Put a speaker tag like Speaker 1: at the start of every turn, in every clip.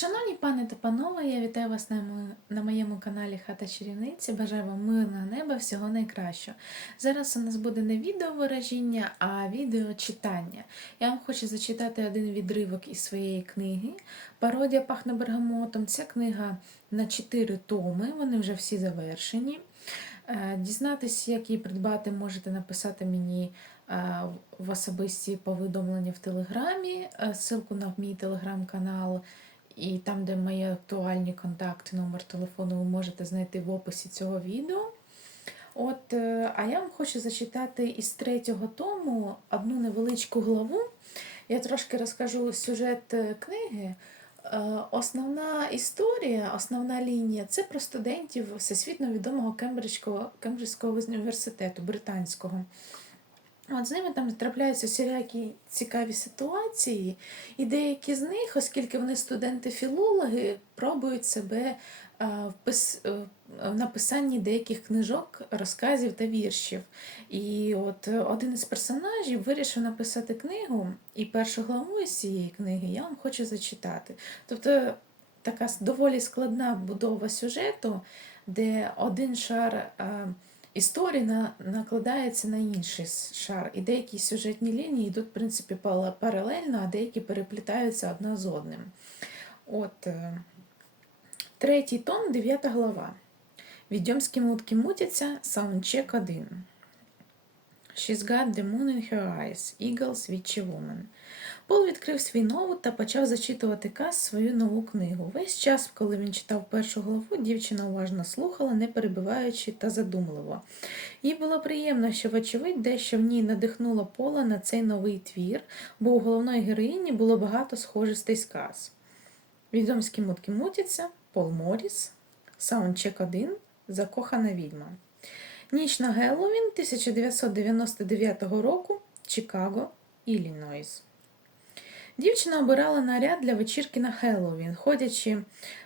Speaker 1: Шановні пани та панове, я вітаю вас на, на моєму каналі Хата Чарівниці. Бажаю вам мирного неба, всього найкращого. Зараз у нас буде не відео виражіння, а відео читання. Я вам хочу зачитати один відривок із своєї книги. Пародія пахне бергамотом. Ця книга на 4 томи, вони вже всі завершені. Е, Дізнатись, як її придбати, можете написати мені е, в особисті повідомлення в Телеграмі, е, ссылку на мій телеграм-канал. І там, де мої актуальні контакти, номер телефону, ви можете знайти в описі цього відео. От, е, а я вам хочу зачитати із третього тому одну невеличку главу. Я трошки розкажу сюжет е, книги. Е, Основна історія, основна лінія це про студентів всесвітньо відомого Кембриджського, Кембриджського університету британського. От з ними там трапляються всілякі цікаві ситуації, і деякі з них, оскільки вони студенти-філологи, пробують себе в пис- написанні деяких книжок, розказів та віршів. І от один із персонажів вирішив написати книгу, і першу главу із цієї книги я вам хочу зачитати. Тобто така доволі складна будова сюжету, де один шар. Історії на, накладається на інший шар. І деякі сюжетні лінії йдуть, в принципі, паралельно, а деякі переплітаються одна з одним. От, е, третій том, дев'ята глава. Відьомські мутки мутяться, саундчек 1. She's got the moon in her eyes, Eagles, Witchy Woman. Пол відкрив свій ноут та почав зачитувати Кас свою нову книгу. Весь час, коли він читав першу главу, дівчина уважно слухала, не перебиваючи та задумливо. Їй було приємно, що, вочевидь, дещо в ній надихнуло Пола на цей новий твір, бо у головної героїні було багато схожостей з Кас. Відомські мутки мутяться, Пол Моріс, Саундчек 1, Закохана відьма. Ніч на Геллоуін 1999 року, Чикаго, Іллінойс. Дівчина обирала наряд для вечірки на Хеллоуін, ходячи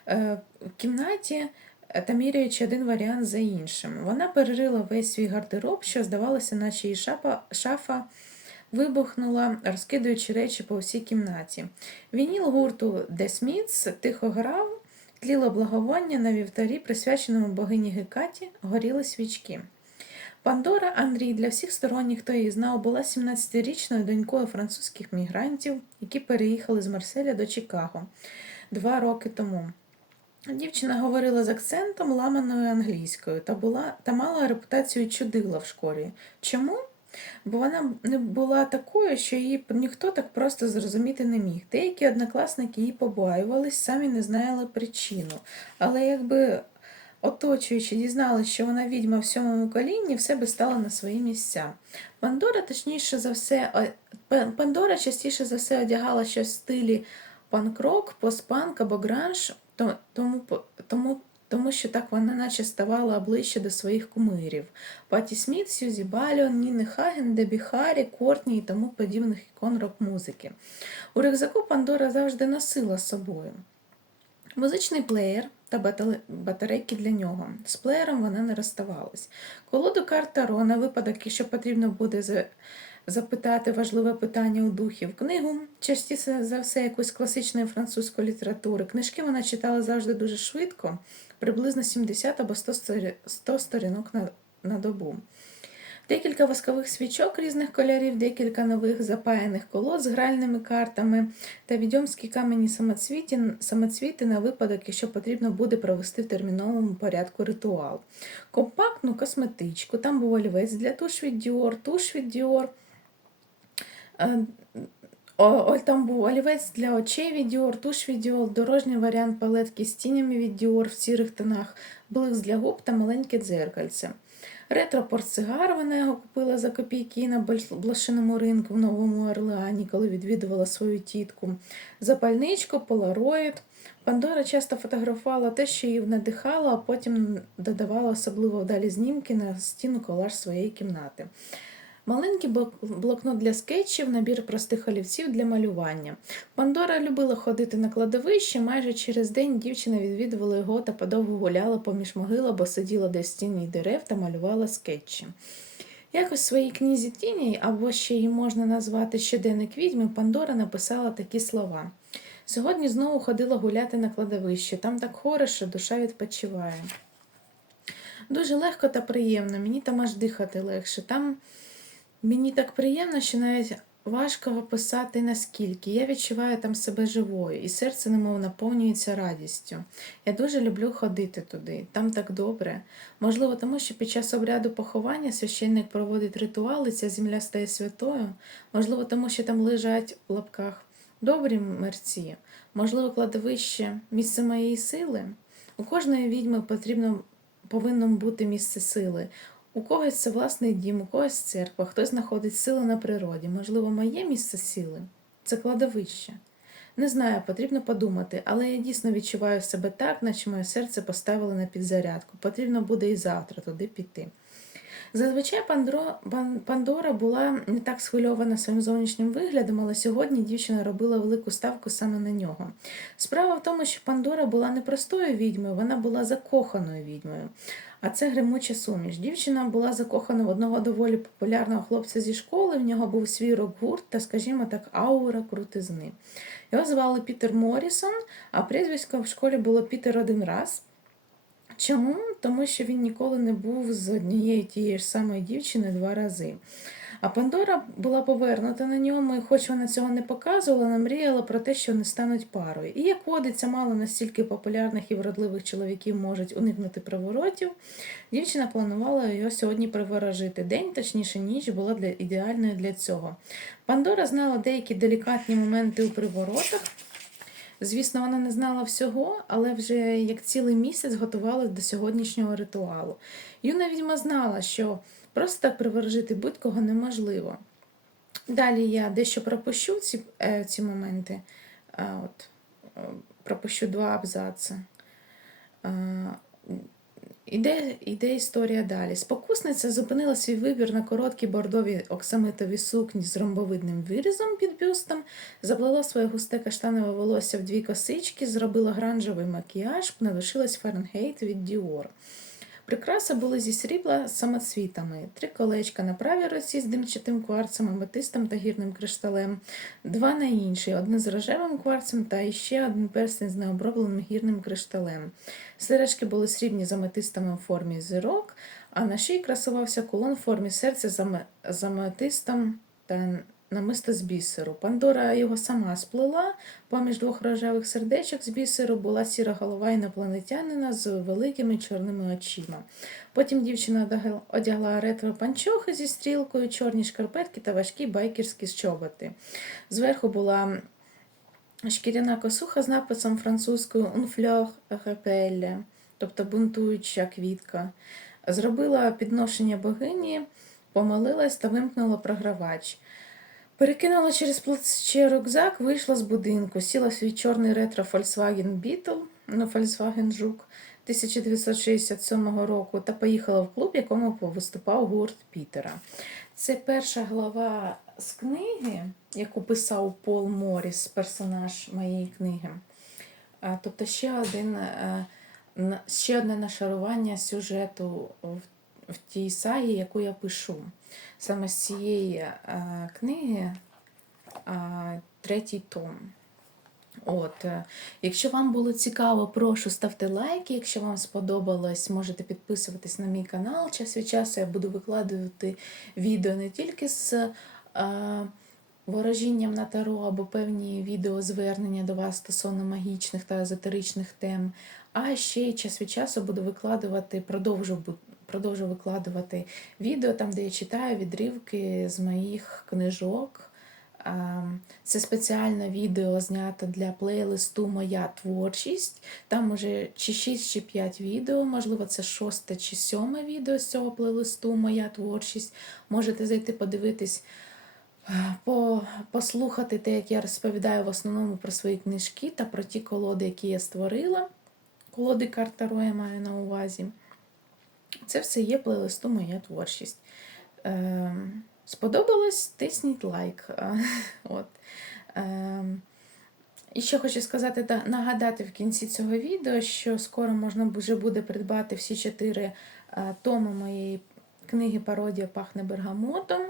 Speaker 1: е, в кімнаті та міряючи один варіант за іншим. Вона перерила весь свій гардероб, що здавалося, наче її шапа, шафа вибухнула, розкидуючи речі по всій кімнаті. Вініл гурту The Smiths тихо грав, тліло благовання на вівтарі, присвяченому богині Гекаті, горіли свічки. Пандора Андрій для всіх сторонніх, хто її знав, була 17-річною донькою французьких мігрантів, які переїхали з Марселя до Чикаго два роки тому. Дівчина говорила з акцентом ламаною англійською та, була, та мала репутацію чудила в школі. Чому? Бо вона не була такою, що її ніхто так просто зрозуміти не міг. Деякі однокласники її побоювались, самі не знали причину. Але якби оточуючи, дізналися, що вона відьма в сьомому колінні, все би стало на свої місця. Пандора, точніше за все, Пандора частіше за все одягала щось в стилі панк-рок, постпанк або гранж, то- тому, тому, тому що так вона наче ставала ближче до своїх кумирів. Паті Сміт, Сюзі Баліон, Ніни Хаген, Дебі Харрі, Кортні і тому подібних ікон рок-музики. У рюкзаку Пандора завжди носила з собою. Музичний плеєр та батарейки для нього. З плеєром вона не розставалась. Колоду карт Таро на випадок, якщо потрібно буде запитати важливе питання у духів. Книгу частіше за все якусь класичної французької літератури. Книжки вона читала завжди дуже швидко, приблизно 70 або 100 сторінок на, добу. Декілька воскових свічок різних кольорів, декілька нових запаяних колод з гральними картами та відьомські камені самоцвіти на випадок, якщо потрібно буде провести в терміновому порядку ритуал. Компактну косметичку, там був олівець для туш від Dior, туш від Dior. Е, о, о, там був олівець для очей від Dior, туш від Dior, дорожній варіант палетки з тінями від Dior в сірих тонах, блиск для губ та маленьке дзеркальце. Ретро-портсигар вона його купила за копійки на блошиному ринку в Новому Орлеані, коли відвідувала свою тітку. Запальничку, полароїд. Пандора часто фотографувала те, що її надихало, а потім додавала особливо вдалі знімки на стіну колаж своєї кімнати. Маленький блок- блокнот для скетчів, набір простих олівців для малювання. Пандора любила ходити на кладовище. Майже через день дівчина відвідувала його та подовго гуляла поміж могил або сиділа десь в тіні дерев та малювала скетчі. Якось в своїй книзі тіні, або ще її можна назвати щоденник відьми, Пандора написала такі слова. Сьогодні знову ходила гуляти на кладовище. Там так хорошо, душа відпочиває. Дуже легко та приємно. Мені там аж дихати легше. Там мені так приємно, що навіть важко описати наскільки. Я відчуваю там себе живою, і серце немов наповнюється радістю. Я дуже люблю ходити туди, там так добре. Можливо, тому що під час обряду поховання священник проводить ритуал, і ця земля стає святою. Можливо, тому що там лежать в лапках добрі мерці. Можливо, кладовище місце моєї сили. У кожної відьми потрібно повинно бути місце сили. У когось це власний дім, у когось церква, хтось знаходить силу на природі. Можливо, моє місце сили це кладовище. Не знаю, потрібно подумати, але я дійсно відчуваю себе так, наче моє серце поставило на підзарядку. Потрібно буде і завтра туди піти. Зазвичай Пандора була не так схвильована своїм зовнішнім виглядом, але сьогодні дівчина робила велику ставку саме на нього. Справа в тому, що Пандора була не простою відьмою, вона була закоханою відьмою. А це гримуча суміш. Дівчина була закохана в одного доволі популярного хлопця зі школи. В нього був свій рок-гурт та, скажімо так, аура крутизни. Його звали Пітер Морісон, а прізвисько в школі було Пітер один раз. Чому? Тому що він ніколи не був з однієї тієї ж самої дівчини два рази. А Пандора була повернута на ньому, і хоч вона цього не показувала, вона мріяла про те, що вони стануть парою. І як водиться, мало настільки популярних і вродливих чоловіків можуть уникнути приворотів, дівчина планувала його сьогодні приворожити. День, точніше, ніч була для ідеальною для цього. Пандора знала деякі делікатні моменти у приворотах. Звісно, вона не знала всього, але вже як цілий місяць готувалась до сьогоднішнього ритуалу. Юна відьма знала, що просто так приворожити будь-кого неможливо. Далі я дещо пропущу ці, е, ці моменти. От, е, пропущу два абзаци. Іде, іде історія далі. Спокусниця зупинила свій вибір на короткій бордовій оксамитовій сукні з ромбовидним вирізом під бюстом, заплела своє густе каштанове волосся в дві косички, зробила гранжевий макіяж, надушилась Фahrenheit від Dior. Прикраси були зі срібла самоцвітами, три колечка на правій руці з димчатим кварцем, аметистом та гірним кришталем, два на іншій, одне з рожевим кварцем та іще один перстень з необробленим гірним кришталем. Сережки були срібні з аметистами в формі зірок, а на шиї красувався кулон в формі серця з аметистом та намисто з бісеру. Пандора його сама сплела. Поміж двох рожевих сердечок з бісеру була сіра голова інопланетянина з великими чорними очима. Потім дівчина одягла- ретро панчохи зі стрілкою, чорні шкарпетки та важкі байкерські чоботи. Зверху була шкіряна косуха з написом французькою «Un fleur тобто бунтуюча квітка. Зробила підношення богині, помолилась та вимкнула програвач. Перекинула через плече рюкзак, вийшла з будинку, сіла в свій чорний ретро Volkswagen Beetle, ну Volkswagen Жук 1967 року та поїхала в клуб, якому виступав гурт Пітера. Це перша глава з книги, яку писав Пол Моріс, персонаж моєї книги. Тобто ще, один, е, ще одне нашарування сюжету в, в тій сагі, яку я пишу. Саме з цієї е, книги е, третій том. От, е, якщо вам було цікаво, прошу ставте лайки. Якщо вам сподобалось, можете підписуватись на мій канал. Час від часу я буду викладувати відео не тільки з е, ворожінням на таро або певні відеозвернення до вас стосовно магічних та езотеричних тем, а ще час від часу буду викладувати, продовжу, продовжу викладувати відео там, де я читаю відривки з моїх книжок. Це спеціальне відео знято для плейлисту Моя творчість. Там уже чи 6 чи 5 відео, можливо, це шосте чи сьоме відео з цього плейлисту Моя творчість. Можете зайти подивитись, послухати те, як я розповідаю в основному про свої книжки та про ті колоди, які я створила. Колоди карт Таро я маю на увазі. Це все є плейлисту Моя творчість. Ем, Сподобалось? Тисніть лайк. От. Ем, І ще хочу сказати та нагадати в кінці цього відео, що скоро можна вже буде придбати всі чотири е, томи моєї книги Пародія пахне бергамотом.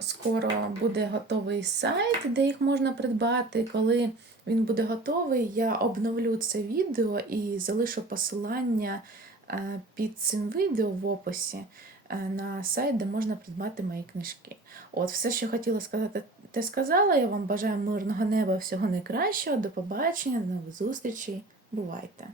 Speaker 1: Скоро буде готовий сайт, де їх можна придбати. Коли він буде готовий, я обновлю це відео і залишу посилання е, під цим відео в описі е, на сайт, де можна придбати мої книжки. От, все, що хотіла сказати, те сказала. Я вам бажаю мирного неба, всього найкращого. До побачення, до нових зустрічей. Бувайте!